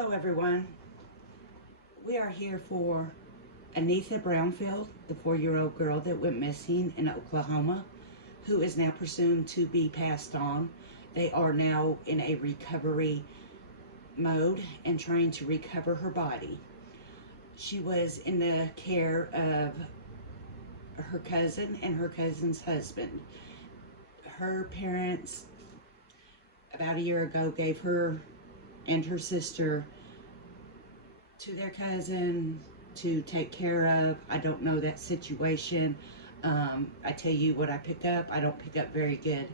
Hello, everyone. We are here for Anitha Brownfield, the 4-year-old girl that went missing in Oklahoma, who is now presumed to be passed on. They are now in a recovery mode and trying to recover her body. She was in the care of her cousin and her cousin's husband. Her parents, about a year ago, gave her and her sister to their cousin to take care of. I don't know that situation. I tell you what I pick up. I don't pick up very good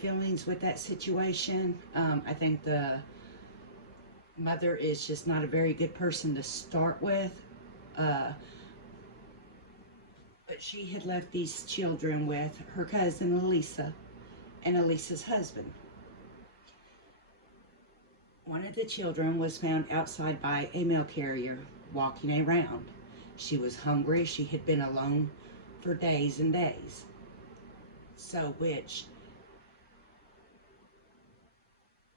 feelings with that situation. I think the mother is just not a very good person to start with. But she had left these children with her cousin Elisa and Elisa's husband. One of the children was found outside by a mail carrier walking around. She was hungry. She had been alone for days and days. So, which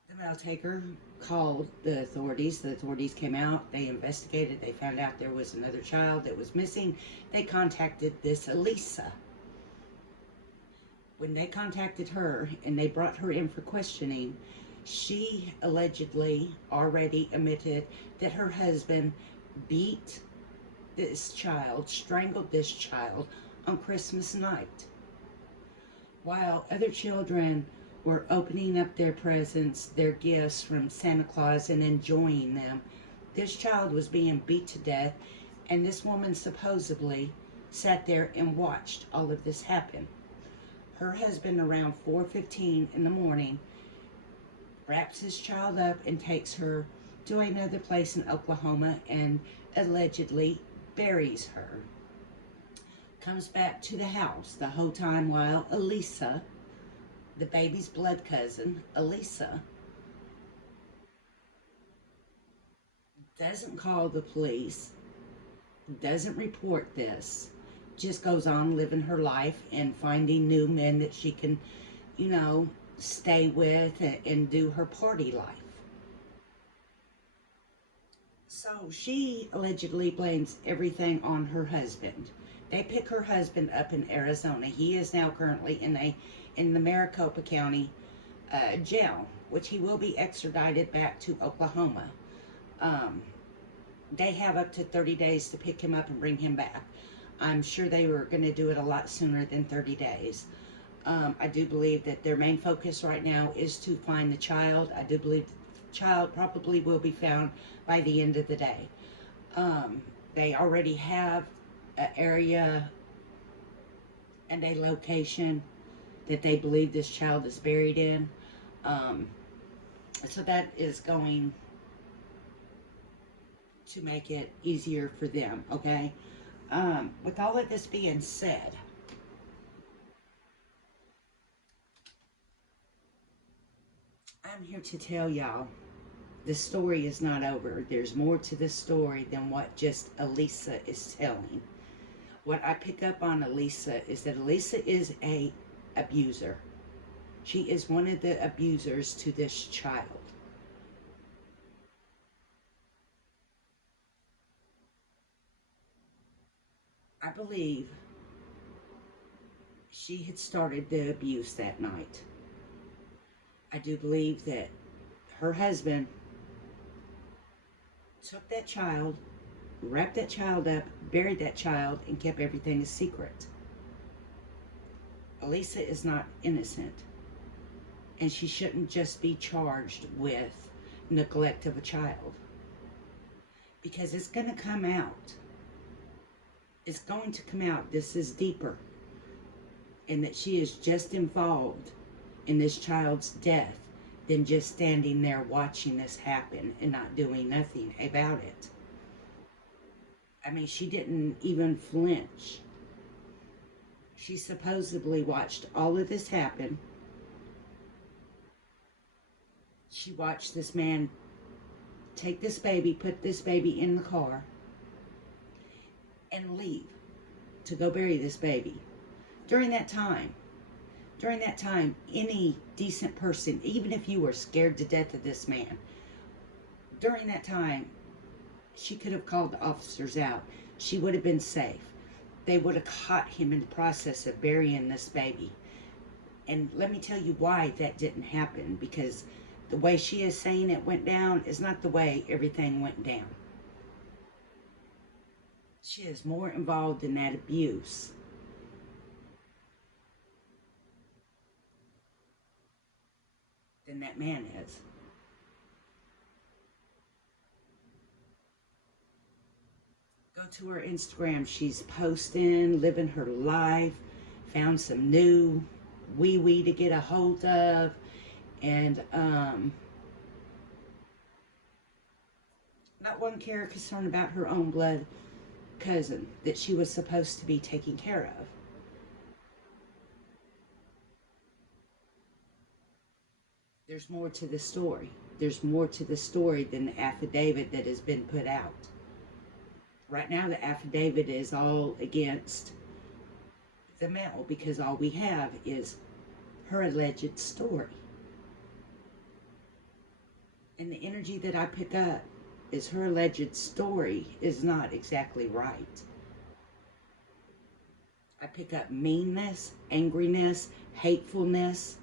the mail taker called the authorities. The authorities came out. They investigated. They found out there was another child that was missing. They contacted this Elisa. When they contacted her and they brought her in for questioning, she allegedly already admitted that her husband beat this child, strangled this child on Christmas night. While other children were opening up their presents, their gifts from Santa Claus, and enjoying them, this child was being beat to death, and this woman supposedly sat there and watched all of this happen. Her husband, around 4:15 in the morning, wraps his child up and takes her to another place in Oklahoma and allegedly buries her. Comes back to the house the whole time while Elisa, the baby's blood cousin, Elisa, doesn't call the police, doesn't report this, just goes on living her life and finding new men that she can, stay with and do her party life. So she allegedly blames everything on her husband. They pick her husband up in Arizona. He is now currently in the Maricopa County jail, which he will be extradited back to Oklahoma. They have up to 30 days to pick him up and bring him back. I'm sure they were going to do it a lot sooner than 30 days. I do believe that their main focus right now is to find the child. I do believe the child probably will be found by the end of the day. They already have an area and a location that they believe this child is buried in. So that is going to make it easier for them, okay? With all of this being said, I'm here to tell y'all the story is not over. There's more to this story than what just Elisa is telling. What I pick up on Elisa is that Elisa is a abuser. She is one of the abusers to this child. I believe she had started the abuse that night. I do believe that her husband took that child, wrapped that child up, buried that child, and kept everything a secret. Elisa is not innocent, and she shouldn't just be charged with neglect of a child, because it's going to come out. It's going to come out. This is deeper, and that she is just involved in this child's death than just standing there watching this happen and not doing nothing about it. I mean, she didn't even flinch. She supposedly watched all of this happen. She watched this man take this baby, put this baby in the car, and leave to go bury this baby. During that time, any decent person, even if you were scared to death of this man, During that time, she could have called the officers out. She would have been safe. They would have caught him in the process of burying this baby. And let me tell you why that didn't happen, because the way she is saying it went down is not the way everything went down. She is more involved in that abuse than that man is. Go to her Instagram. She's posting, living her life, found some new wee to get a hold of, and not one care or concern about her own blood cousin that she was supposed to be taking care of. There's more to the story. There's more to the story than the affidavit that has been put out. Right now, the affidavit is all against the male because all we have is her alleged story. And the energy that I pick up is her alleged story is not exactly right. I pick up meanness, angriness, hatefulness.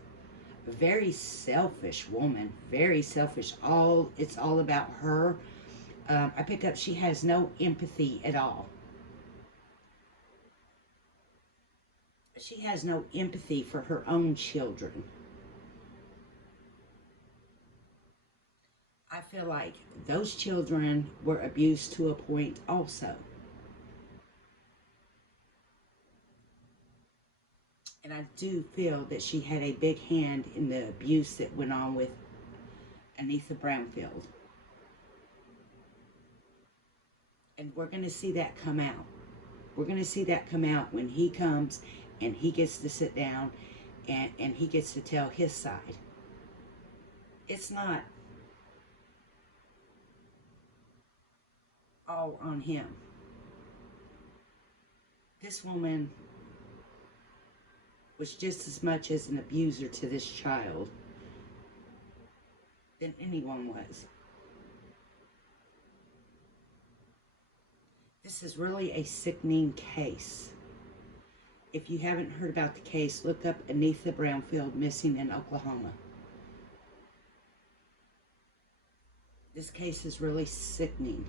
A very selfish woman, very selfish. It's all about her. I pick up she has no empathy at all. She has no empathy for her own children. I feel like those children were abused to a point also. And I do feel that she had a big hand in the abuse that went on with Anitha Brownfield. And we're going to see that come out. We're going to see that come out when he comes and he gets to sit down and he gets to tell his side. It's not all on him. This woman was just as much as an abuser to this child than anyone was. This is really a sickening case. If you haven't heard about the case, look up Anitha Brownfield missing in Oklahoma. This case is really sickening.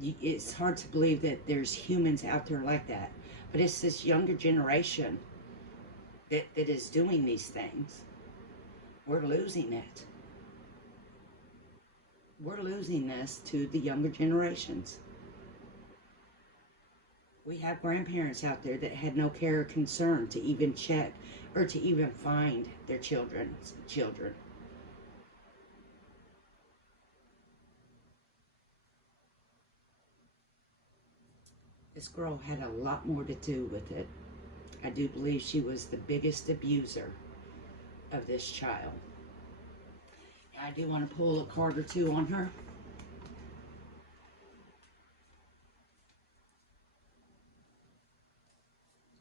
It's hard to believe that there's humans out there like that. But it's this younger generation that is doing these things. We're losing it. We're losing this to the younger generations. We have grandparents out there that had no care or concern to even check or to even find their children's children. This girl had a lot more to do with it. I do believe she was the biggest abuser of this child. I do want to pull a card or two on her.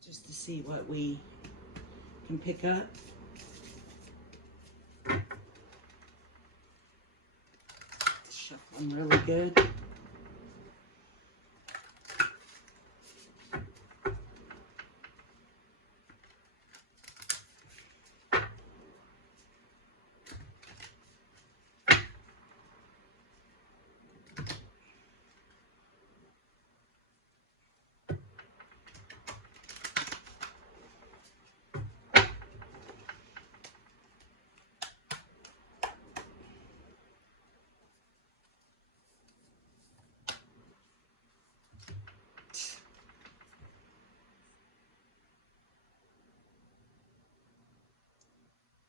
Just to see what we can pick up. Shuffle them really good.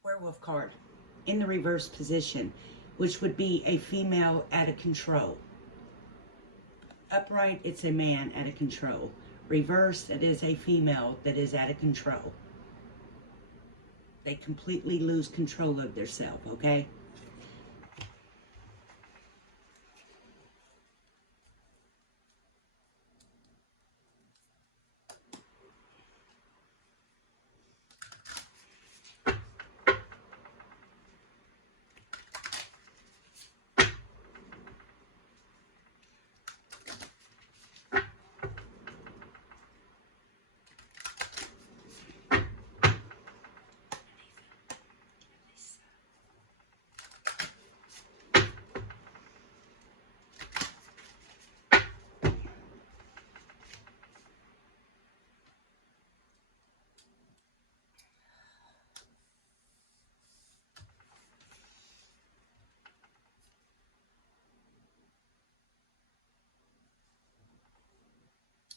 Werewolf card in the reverse position, which would be a female out of control. Upright, it's a man out of control. Reverse, it is a female that is out of control. They completely lose control of themselves, okay?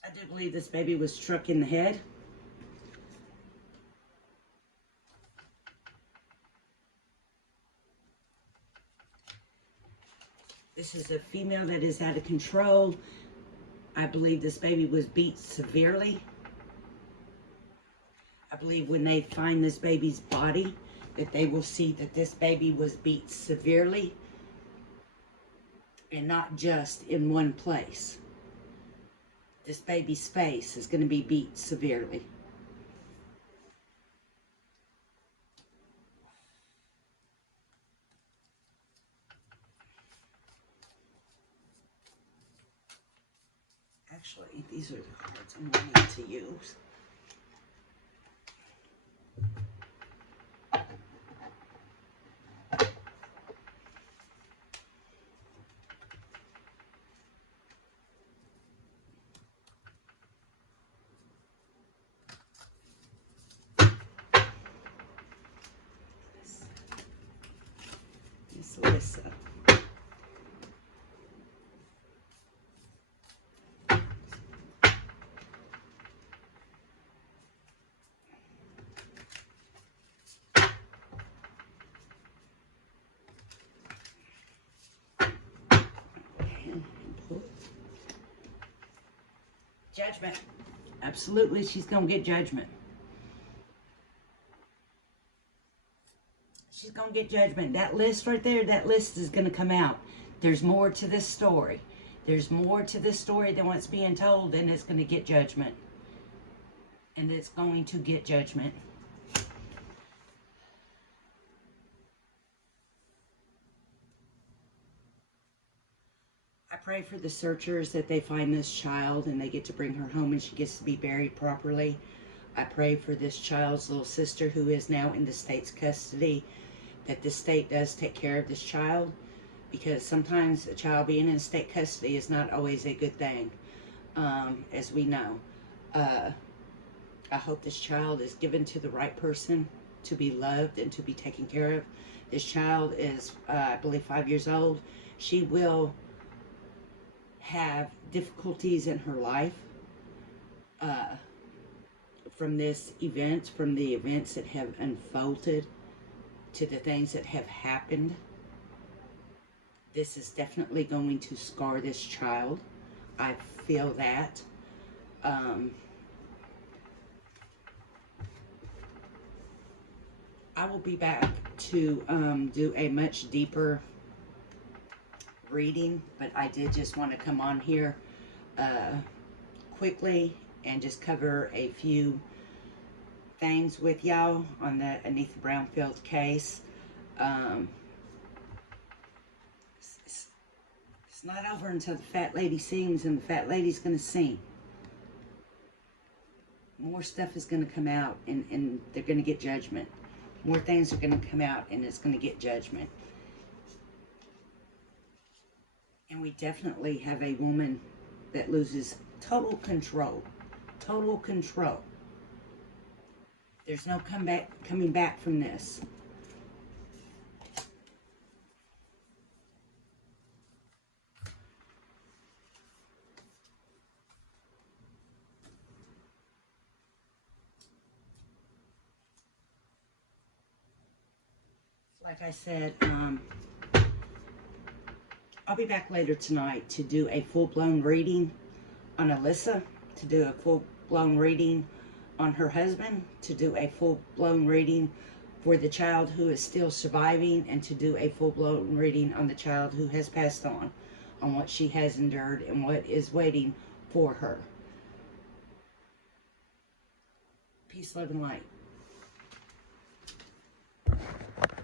I do believe this baby was struck in the head. This is a female that is out of control. I believe this baby was beat severely. I believe when they find this baby's body, that they will see that this baby was beat severely and not just in one place. This baby's face is going to be beat severely. Actually, these are the cards I'm wanting to use. Miss Alyssa. Judgment. Absolutely, she's going to get judgment. She's going to get judgment. That list right there, that list is going to come out. There's more to this story. There's more to this story than what's being told, and it's going to get judgment. And it's going to get judgment. I pray for the searchers that they find this child and they get to bring her home and she gets to be buried properly. I pray for this child's little sister who is now in the state's custody, that the state does take care of this child, because sometimes a child being in state custody is not always a good thing, as we know. I hope this child is given to the right person to be loved and to be taken care of. This child is, I believe, 5 years old. She will have difficulties in her life from this event, from the events that have unfolded to the things that have happened. This is definitely going to scar this child. I feel that. I will be back to do a much deeper reading, but I did just want to come on here quickly and just cover a few things with y'all on the Anitha Brownfield case. It's not over until the fat lady sings, and the fat lady's going to sing. More stuff is going to come out, and they're going to get judgment. More things are going to come out, and it's going to get judgment. And we definitely have a woman that loses total control. Total control. There's no coming back from this. Like I said, I'll be back later tonight to do a full-blown reading on Alyssa, to do a full-blown reading on her husband, to do a full-blown reading for the child who is still surviving, and to do a full-blown reading on the child who has passed on what she has endured and what is waiting for her. Peace, love, and light.